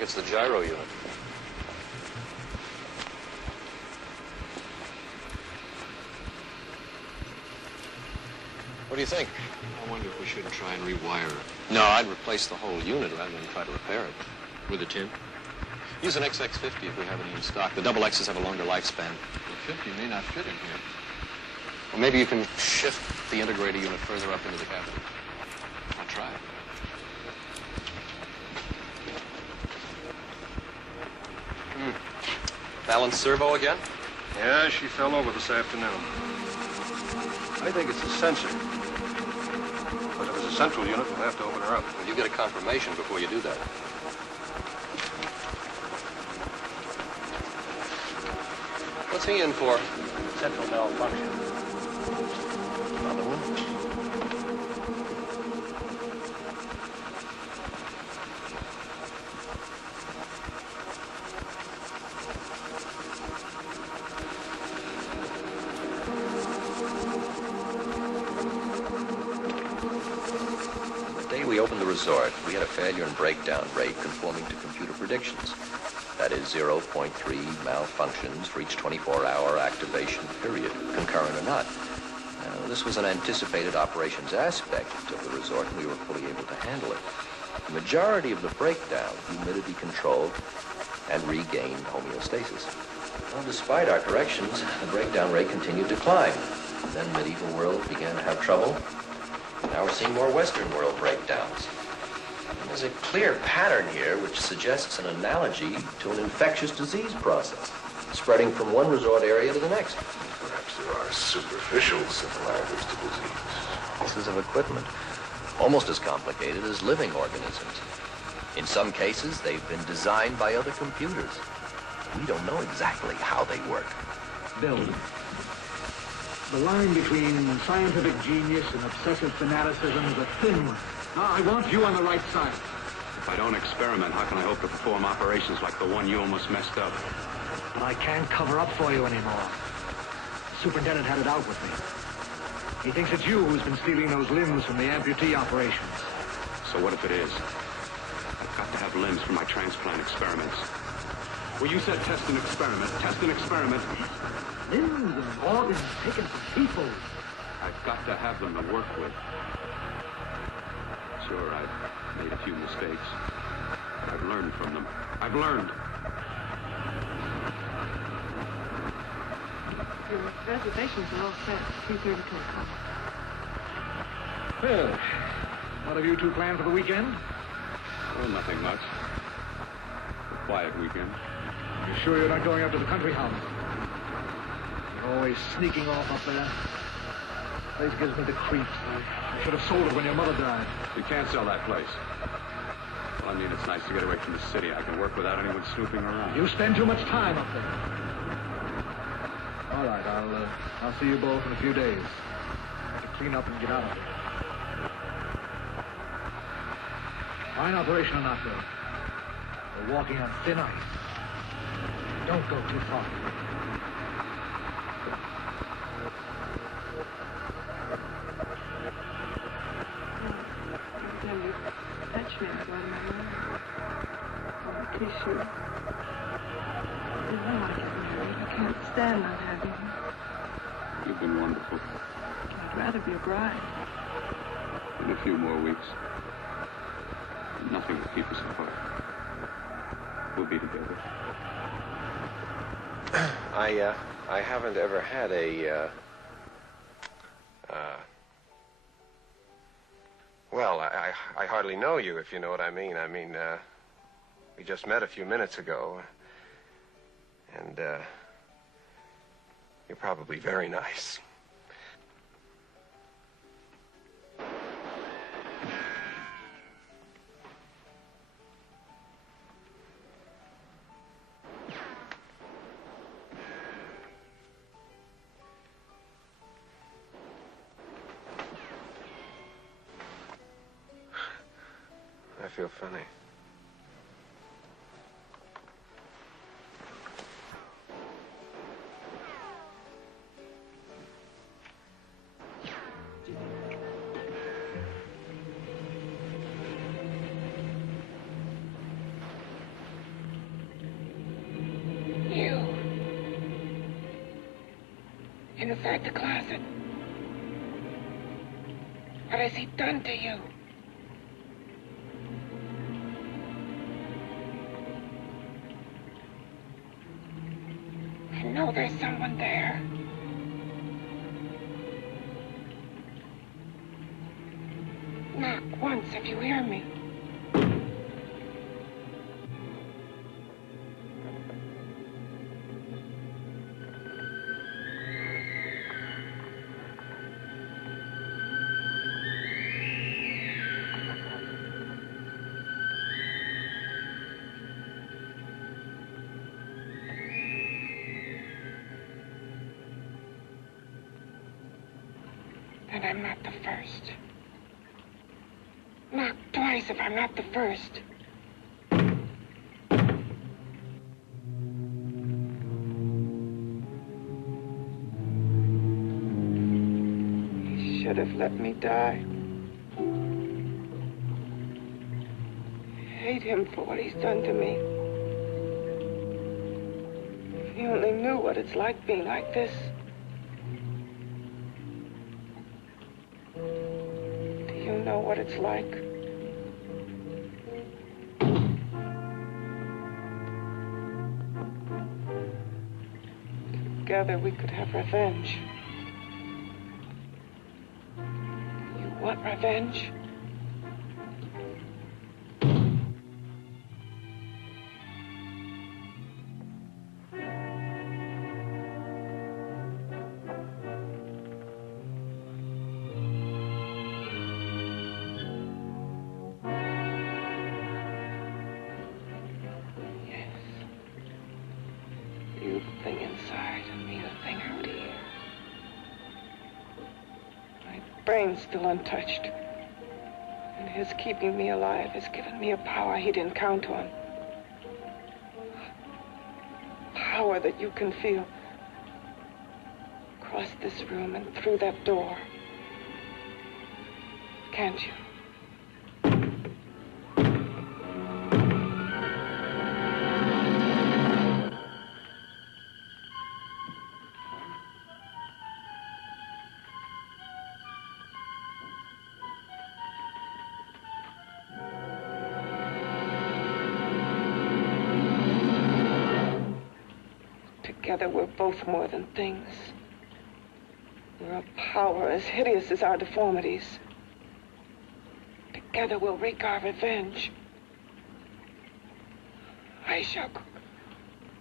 think it's the gyro unit. What do you think? I wonder if we shouldn't try and rewire it. No, I'd replace the whole unit rather than try to repair it. With a tin? Use an XX50 if we have any in stock. The double X's have a longer lifespan. The 50 may not fit in here. Well, maybe you can shift the integrator unit further up into the cavity. I'll try. Balance servo again? Yeah, she fell over this afternoon. I think it's a sensor. But if it's a central unit, we'll have to open her up. Well, you get a confirmation before you do that. What's he in for? Central malfunction. Another one? We opened the resort, we had a failure and breakdown rate conforming to computer predictions. That is 0.3 malfunctions for each 24-hour activation period, concurrent or not. Now, this was an anticipated operations aspect of the resort, and we were fully able to handle it. The majority of the breakdown, humidity controlled, and regained homeostasis. Well, despite our corrections, the breakdown rate continued to climb. Then medieval world began to have trouble. Now we're seeing more Western world breakdowns. And there's a clear pattern here which suggests an analogy to an infectious disease process, spreading from one resort area to the next. Perhaps there are superficial similarities to disease. Pieces of equipment, almost as complicated as living organisms. In some cases, they've been designed by other computers. We don't know exactly how they work. Bill, the line between scientific genius and obsessive fanaticism is a thin one. Now, I want you on the right side. If I don't experiment, how can I hope to perform operations like the one you almost messed up? But I can't cover up for you anymore. The superintendent had it out with me. He thinks it's you who's been stealing those limbs from the amputee operations. So what if it is? I've got to have limbs for my transplant experiments. Well, you said test and experiment. Test and experiment. Limbs and organs taken from people. I've got to have them to work with. Sure, I've made a few mistakes. But I've learned from them. I've learned. Your reservations are all set. 3:30 o'clock. Well, what have you two planned for the weekend? Well, nothing much. A quiet weekend. You sure you're not going up to the country house? You're always sneaking off up there. Place gives me the creeps. I should have sold it when your mother died. You can't sell that place. Well, I mean, it's nice to get away from the city. I can work without anyone snooping around. You spend too much time up there. All right, I'll see you both in a few days. I have to clean up and get out of here. Fine operation or not, Bill. We're walking on thin ice. Don't go too far. Tissue. You know I get married. I can't stand not having him. You've been wonderful. I'd rather be a bride. In a few more weeks. Nothing will keep us apart. We'll be together. I haven't ever had well, I hardly know you, if you know what I mean. I mean, we just met a few minutes ago. And, you're probably very nice. I feel funny. Inside the closet. What has he done to you? I know there's someone there. Knock once if you hear me. Then I'm not the first. Knock twice if I'm not the first. He should have let me die. I hate him for what he's done to me. If he only knew what it's like being like this. Know what it's like. Together we could have revenge. You want revenge? Thing inside and me the thing out here. My brain's still untouched. And his keeping me alive has given me a power he didn't count on. Power that you can feel. Across this room and through that door. Can't you? Together we're both more than things. We're a power as hideous as our deformities. Together we'll wreak our revenge. I shall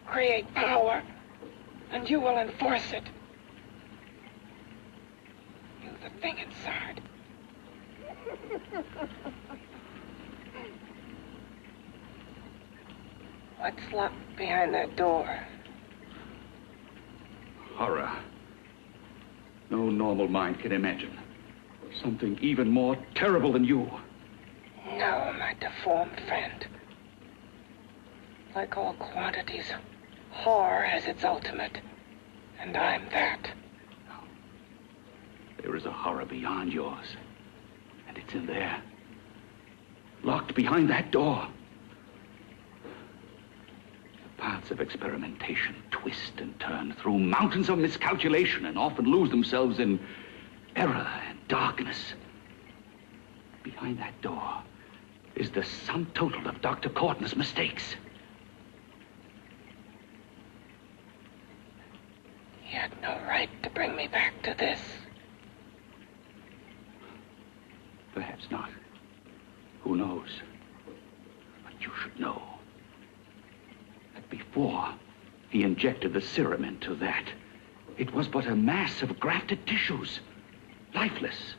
create power, and you will enforce it. You, the thing inside. What's locked behind that door? Horror. No normal mind can imagine. Something even more terrible than you. No, my deformed friend. Like all quantities, horror has its ultimate. And I'm that. There is a horror beyond yours. And it's in there. Locked behind that door. The paths of experimentation twist and turn through mountains of miscalculation and often lose themselves in error and darkness. Behind that door is the sum total of Dr. Corton's mistakes. He had no right to bring me back to this. Perhaps not. Who knows? But you should know that before he injected the serum into that, it was but a mass of grafted tissues, lifeless.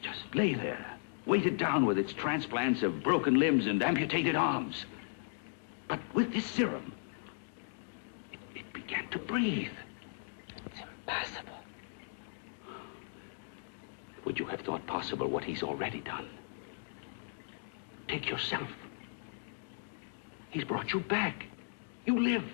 Just lay there, weighted down with its transplants of broken limbs and amputated arms. But with this serum, it began to breathe. It's impossible. Would you have thought possible what he's already done? Take yourself. He's brought you back. You live.